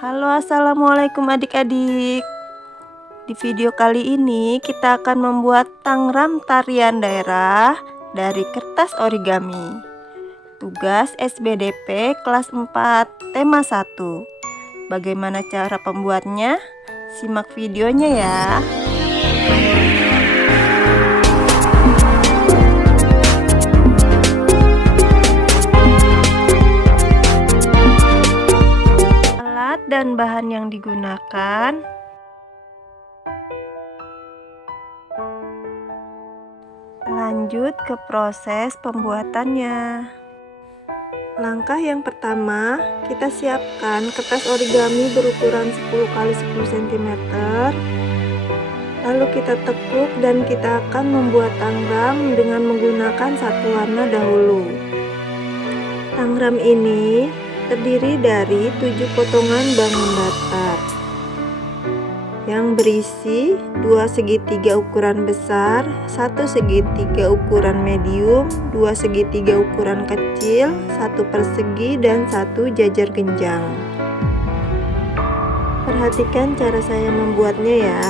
Halo, assalamualaikum adik-adik. Di video kali ini kita akan membuat tangram tarian daerah dari kertas origami. Tugas SBDP kelas 4 tema 1. Bagaimana cara pembuatnya? Simak videonya ya. Alat dan bahan yang digunakan: lanjut ke proses pembuatannya. Langkah yang pertama, kita siapkan kertas origami berukuran 10 x 10 cm. Lalu kita tekuk dan kita akan membuat tangram dengan menggunakan satu warna dahulu. Tangram ini terdiri dari 7 potongan bangun datar yang berisi 2 segitiga ukuran besar, 1 segitiga ukuran medium, 2 segitiga ukuran kecil, 1 persegi, dan 1 jajar genjang. Perhatikan cara saya membuatnya ya.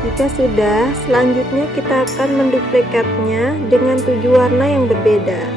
Jika sudah, selanjutnya kita akan menduplikatnya dengan 7 warna yang berbeda.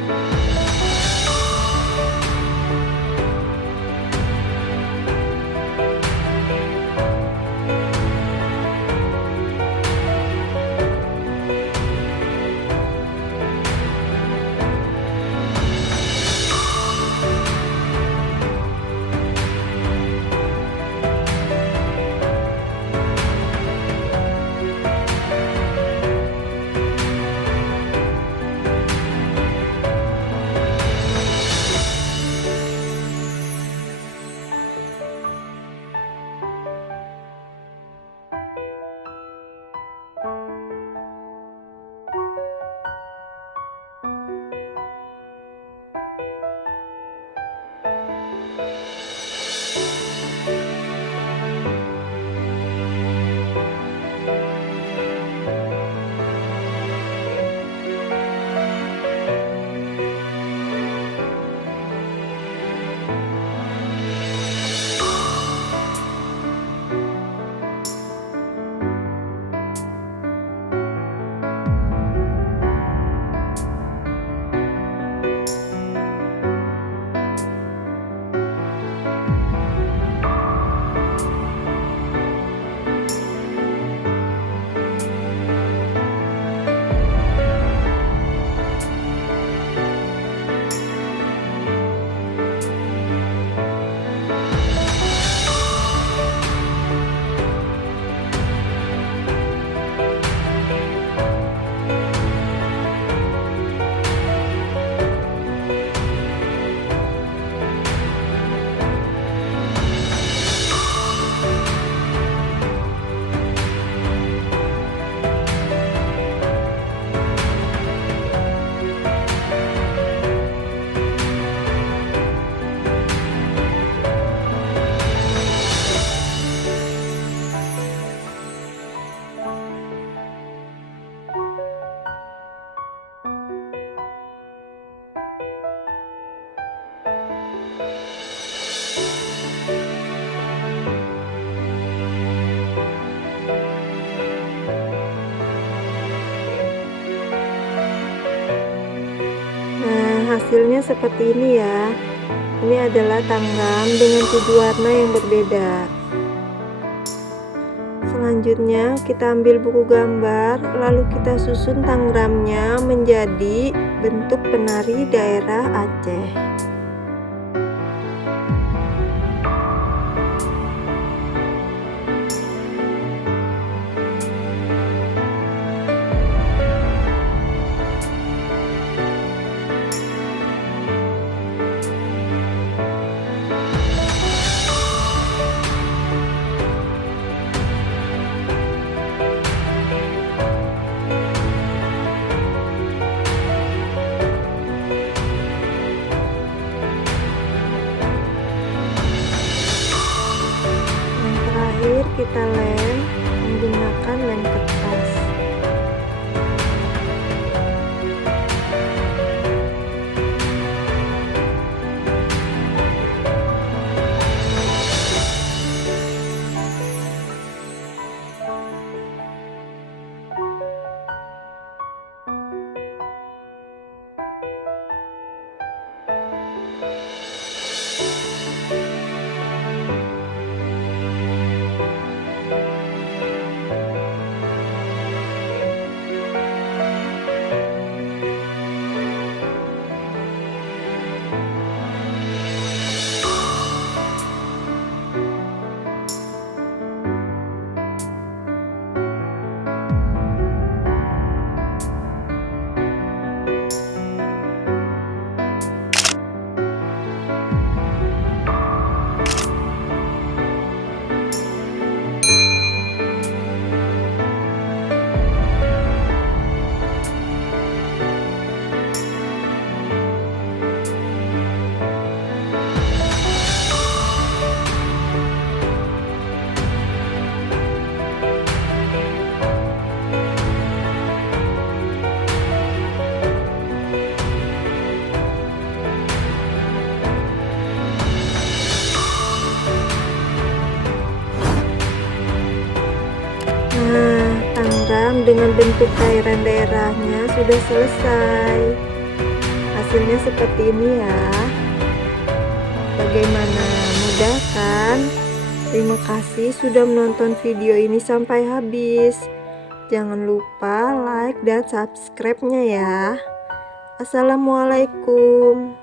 hasilnya seperti ini ya. Ini adalah Tangram dengan 7 warna yang berbeda. Selanjutnya kita ambil buku gambar, lalu kita susun tangramnya menjadi bentuk penari daerah Aceh. Kita lem menggunakan lem kertas. Nah, Tangram dengan bentuk daerah-daerahnya sudah selesai. Hasilnya seperti ini ya. Bagaimana? Mudah kan? Terima kasih sudah menonton video ini sampai habis. Jangan lupa like dan subscribe-nya ya. Assalamualaikum.